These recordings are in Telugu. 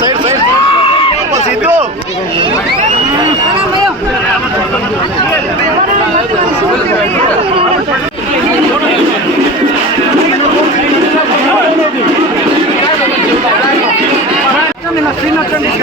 సైడ్ సైడ్ సైడ్ అబ్బా, సిద్ధు వచ్చేయండి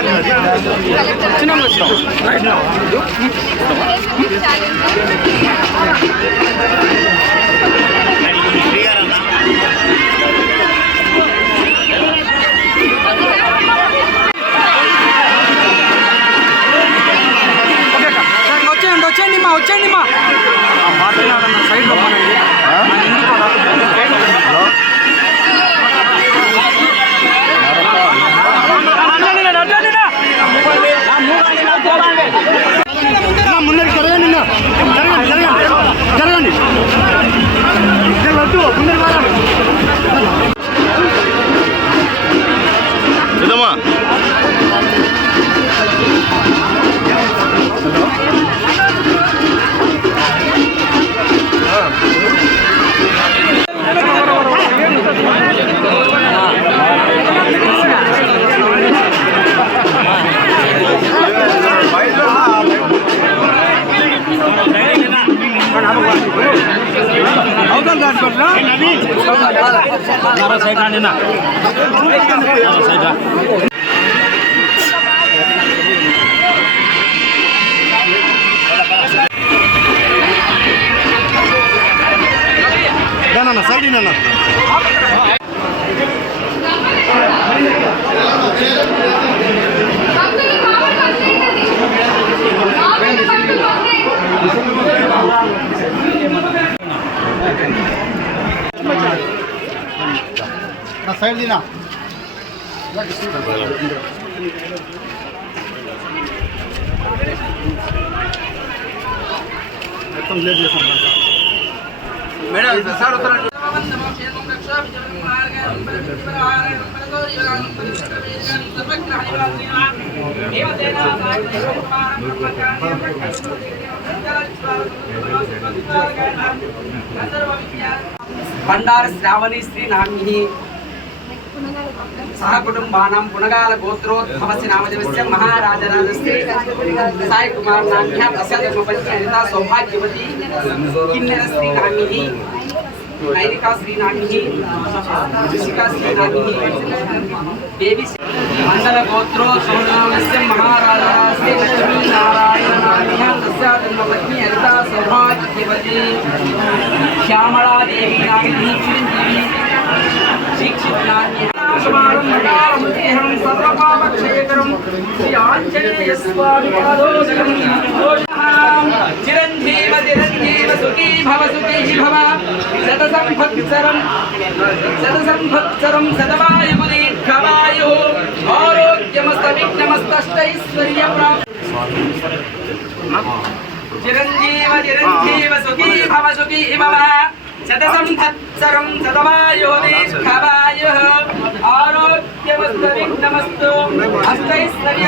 真的吗？నా సైడ్ దినా మొత్తం లేట్ చేసాం బండారు శ్రావణి శ్రీ నామి సహ కుటుంబానాం పునగాల గోత్రోద్భవసి నామదేవస్య మహారాజరాజస్య సాయి కుమార్ నామ్యాం అస్య ధర్మపత్ని అనితా సౌభాగ్యవతి కిన్నెర శ్రీ నామి నైనికా శ్రీ నామి శిశికా శ్రీ నామి దేవి మండల గోత్రోద్భవస్య మహారాజరాజస్య లక్ష్మీ నారాయణ నామ్యాం అస్య ధర్మపత్ని అనితా సౌభాగ్యవతి శ్యామళా దేవి నామి చిరంజీవి చిరంజీవ చిరంజీవ సుఖీ భవ సుఖీ భవ. శత సంభత్సరం శత సంభత్సరం శతవాయు దీర్ఘవాయు ఆరోగ్యమస్త విఘ్నమస్తైశ్వర్య చిరంజీవ చిరంజీవ సుఖీ భవ సుఖీ భవ. శత సంవత్సరం శతవాయో దీర్ఘవాయు ఆరోగ్యమస్తు విఘ్నమస్తు అష్టైశ్వర్య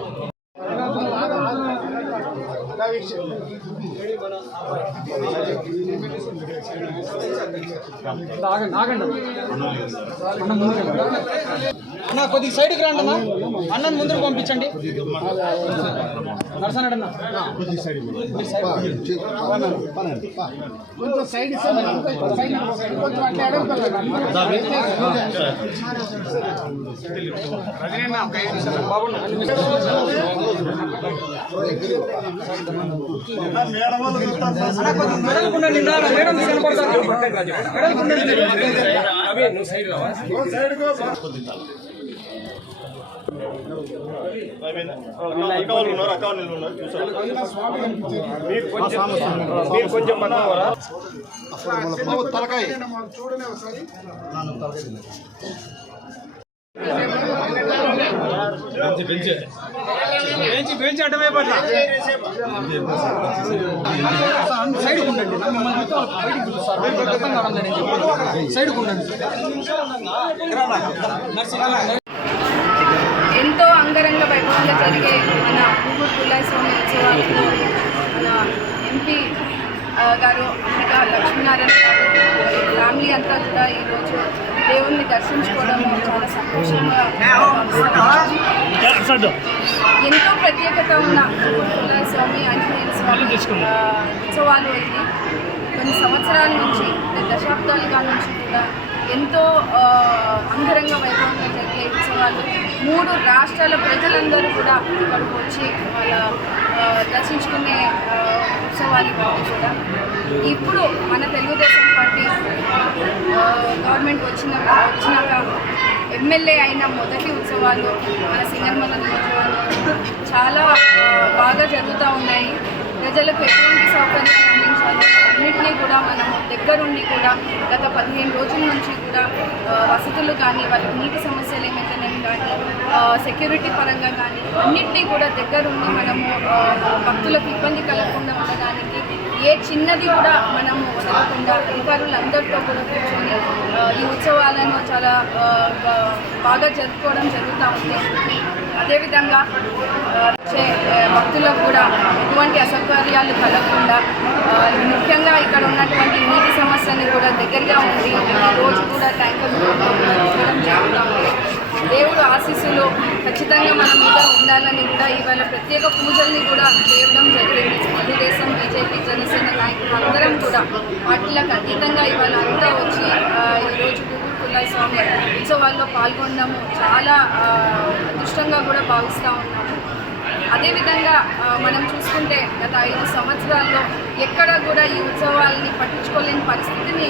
నాగండి అన్న అన్న కొద్దిగా సైడ్కి రండి అన్న అన్నను ముందుకు పంపించండి. నరసనాడు అన్న కొంచెం సైడ్ మేడం కనపడతారు మేడం బెంచి బెంచి అడ్డమే పట్ల సైడ్ ఉండండి. మిమ్మల్ని బయటికి పిలుస్తారు సైడ్ ఉండండి. ఎంతో అంగరంగ వైభవంగా జరిగే మన గూగుల్ పుల్లాయి స్వామి ఉత్సవాలకు మన ఎంపీ గారు అంబికా లక్ష్మీనారాయణ గారు ఫ్యామిలీ అంతా కూడా ఈరోజు దేవుణ్ణి దర్శించుకోవడం చాలా సంతోషంగా. ఎంతో ప్రత్యేకత ఉన్న గూగుల్ పుల్లాయి స్వామి ఆంజనేయ స్వామి ఉత్సవాలు ఇది కొన్ని సంవత్సరాల నుంచి దశాబ్దాలుగా నుంచి కూడా ఎంతో అంగరంగ వైభవంగా జరిగే ఉత్సవాలు. మూడు రాష్ట్రాల ప్రజలందరూ కూడా ఇక్కడికి వచ్చి వాళ్ళ దర్శించుకునే ఉత్సవాలు ఇవన్నీ కూడా. ఇప్పుడు మన తెలుగుదేశం పార్టీ గవర్నమెంట్ వచ్చిన వచ్చినాక ఎమ్మెల్యే అయిన మొదటి ఉత్సవాలు మన సింగన్మల నియోజకవర్గంలో చాలా బాగా జరుగుతూ ఉన్నాయి. ప్రజలకు ఎటువంటి సౌకర్యాలు అందించాలి? అన్నింటినీ కూడా మనం దగ్గరుండి కూడా గత పదిహేను రోజుల నుంచి కూడా వసతులు కానీ వాళ్ళకి నీటి సమస్యలు ఏమైతేనేమి కానీ సెక్యూరిటీ పరంగా కానీ అన్నింటినీ కూడా దగ్గరుండి మనము భక్తులకు ఇబ్బంది కలగకుండా ఉండడానికి ఏ చిన్నది కూడా మనము వదలకుండా అధికారులందరితో కూడా కూర్చొని ఈ ఉత్సవాలను చాలా బాగా జరుపుకోవడం జరుగుతూ ఉంది. అదేవిధంగా వచ్చే భక్తులకు కూడా ఎటువంటి అసౌకర్యాలు కలగకుండా ముఖ్యంగా ఇక్కడ ఉన్నటువంటి నీటి సమస్యని కూడా దగ్గరగా ఉంది ఈ రోజు కూడా ట్యాంకర్ ఉంచడం జరుగుతూ ఉంది దేవుడు ఆశీస్సులు ఖచ్చితంగా మన మీద ఉండాలని కూడా ఇవాళ ప్రత్యేక పూజల్ని కూడా చేయడం జరిగింది. తెలుగుదేశం బీజేపీ జనసేన నాయకులు అందరం కూడా వాటిలకు అతీతంగా ఇవాళ అంతా వచ్చి ఈరోజు గూగుల్ పుల్లాయి స్వామి ఉత్సవాల్లో పాల్గొన్నాము. చాలా అదృష్టంగా కూడా భావిస్తూ ఉన్నాము. అదేవిధంగా మనం చూసుకుంటే గత ఐదు సంవత్సరాల్లో ఎక్కడ కూడా ఈ ఉత్సవాలని పట్టించుకోలేని పరిస్థితిని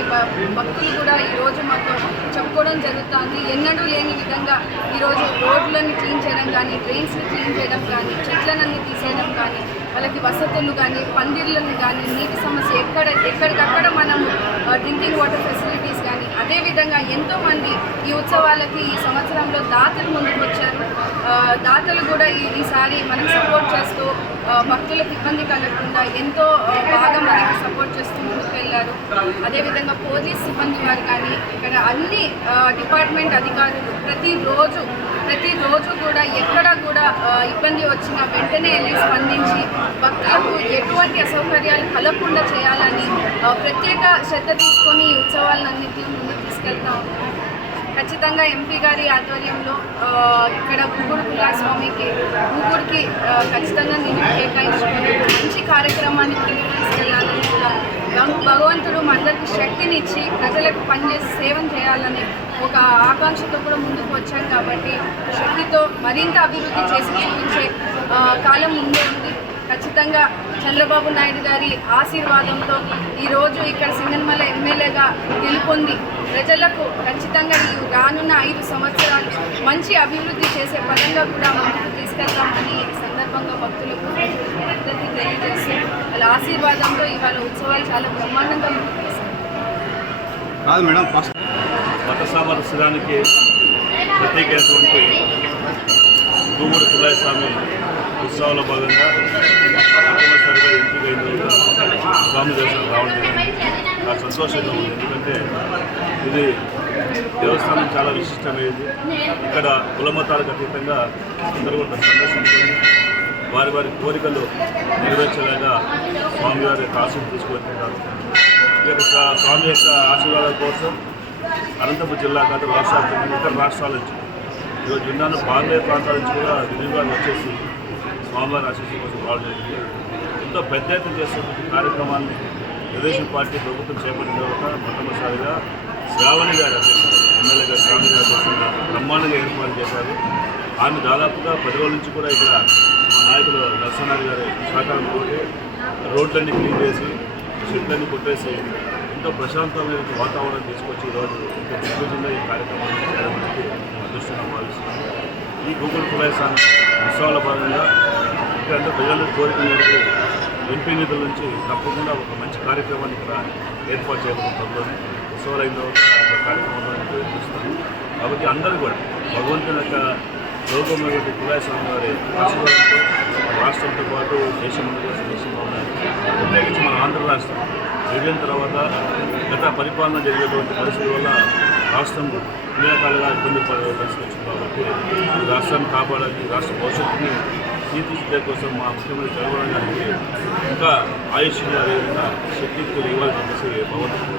భక్తులు కూడా ఈరోజు మాతో చెప్పుకోవడం జరుగుతుంది. ఎన్నడూ లేని విధంగా ఈరోజు రోడ్లను క్లీన్ చేయడం కానీ డ్రైన్స్ని క్లీన్ చేయడం కానీ చెట్లనన్నీ తీసేయడం కానీ వాళ్ళకి వసతులు కానీ పందిర్లను కానీ నీటి సమస్య ఎక్కడ ఎక్కడికక్కడ మనం డ్రింకింగ్ వాటర్ ఫెసిలిటీస్ కానీ అదేవిధంగా ఎంతోమంది ఈ ఉత్సవాలకి ఈ సంవత్సరంలో దాతలు ముందుకు వచ్చారు. దాతలు కూడా ఈ ఈసారి మనకు సపోర్ట్ చేస్తూ భక్తులకు ఇబ్బంది కలగకుండా ఎంతో బాగా మనకి సపోర్ట్ చేస్తూ ముందుకు వెళ్ళారు. అదేవిధంగా పోలీస్ సిబ్బంది వారు కానీ ఇక్కడ అన్ని డిపార్ట్మెంట్ అధికారులు ప్రతిరోజు ప్రతిరోజు కూడా ఎక్కడ కూడా ఇబ్బంది వచ్చినా వెంటనే వెళ్ళి స్పందించి భక్తులకు ఎటువంటి అసౌకర్యాలు కలగకుండా చేయాలని ప్రత్యేక శ్రద్ధ తీసుకొని ఈ ఉత్సవాలన్నింటినీ ముందుకు తీసుకెళ్తా ఉన్నాం ఖచ్చితంగా ఎంపీ గారి ఆధ్వర్యంలో ఇక్కడ గుగుడు కులాస్వామికి గుగుడికి ఖచ్చితంగా నేను కేటాయించుకొని మంచి కార్యక్రమాన్ని తీసుకెళ్ళాలని కూడా భగవంతుడు మనందరికి శక్తినిచ్చి ప్రజలకు పనిచేసి సేవం చేయాలని ఒక ఆకాంక్షతో కూడా ముందుకు వచ్చాం కాబట్టి శక్తితో మరింత అభివృద్ధి చేసి చూపించే కాలం ముందే ఉంది. ఖచ్చితంగా చంద్రబాబు నాయుడు గారి ఆశీర్వాదంతో ఈరోజు ఇక్కడ సింగన్మల గెలుపొంది. ప్రజలకు ఖచ్చితంగా ఈ రానున్న ఐదు సంవత్సరాలు మంచి అభివృద్ధి చేసే పరంగా కూడా ముందుకు తీసుకెళ్తామని ఈ సందర్భంగా భక్తులకు మద్దతు తెలియజేసి వాళ్ళ ఆశీర్వాదంతో ఇవాళ ఉత్సవాలు చాలా బ్రహ్మాండంగా కాదు మేడం ఫస్ట్ మత సామరస్యానికి ప్రత్యేకమైనటువంటి దూముడు పుల్లయ్య స్వామి ఉత్సవాల భాగంగా మొట్టమొదటిసారిగా ఎంపిక అయిన తర్వాత స్వామి దర్శనం రావడం జరిగింది. చాలా సంతోషంగా ఉంది. ఎందుకంటే ఇది దేవస్థానం చాలా విశిష్టమైనది. ఇక్కడ కులమతాలకు అతీతంగా అందరూ కూడా సందర్శించుకొని వారి వారి కోరికలు నెరవేర్చేలాగా స్వామివారి యొక్క ఆశలు తీసుకువెళ్తుంటారు ఈ యొక్క స్వామి యొక్క ఆశీర్వాదాల కోసం అనంతపురం జిల్లా కాదు రాష్ట్రాలు ఇతర రాష్ట్రాల నుంచి ఈరోజు విన్నాను బాంబే ప్రాంతాల నుంచి కూడా వినియోగాలు వచ్చేసి స్వామివారి ఆశీస్సు కోసం రావడం జరిగింది. ఎంతో పెద్ద ఎత్తున చేస్తున్న కార్యక్రమాన్ని తెలుగుదేశం పార్టీ ప్రభుత్వం చేపట్టిన తర్వాత మొట్టమొదటిసారిగా శ్రావణి గారు ఎమ్మెల్యే గారు శ్రావణి గారు కోసం బ్రహ్మాండంగా ఏర్పాటు చేశారు. ఆమె దాదాపుగా పది రోజుల నుంచి కూడా ఇక్కడ మా నాయకులు నరసింహారి గారి సహకారంతో రోడ్లన్నీ క్లీన్ చేసి చెట్లన్నీ కొట్టేసి ఎంతో ప్రశాంతమైన వాతావరణం తీసుకొచ్చి ఈరోజు ఇంత దిగ్విజయంగా ఈ కార్యక్రమాన్ని చేయడానికి అదృష్టంగా భావిస్తున్నాను ఈ గూగుల్ కులాయి స్వామి ఉత్సవాల భాగంగా ఇక్కడ ప్రజల కోరిక మేరకు ఎంపీ నిధుల నుంచి తప్పకుండా ఒక మంచి కార్యక్రమాన్ని ఇక్కడ ఏర్పాటు చేయబోతుందని త్వరలోనే అయిన తర్వాత ఒక కార్యక్రమంలో ప్రయత్నిస్తాను కాబట్టి అందరూ కూడా భగవంతుని యొక్క లోకమైనటువంటి కులాయి స్వామి వారి ఆశీర్వాదంతో రాష్ట్రంతో పాటు దేశంలో దేశంలో ఉన్నాయి ప్రత్యేకించి మన ఆంధ్ర రాష్ట్రం విడిన తర్వాత గత పరిపాలన జరిగేటువంటి పరిస్థితుల వల్ల రాష్ట్రం అన్ని ఇబ్బంది పడే పరిస్థితి వచ్చింది కాబట్టి రాష్ట్రాన్ని కాపాడాలి రాష్ట్ర భవిష్యత్తుని తీర్చిదిద్దే కోసం మా ముఖ్యమంత్రి చంద్రబాబు గారికి ఇంకా ఆయుష్గా అదేవిధంగా శక్తియుక్తులు ఇవ్వాలని చెప్పేసి భగవంతుడు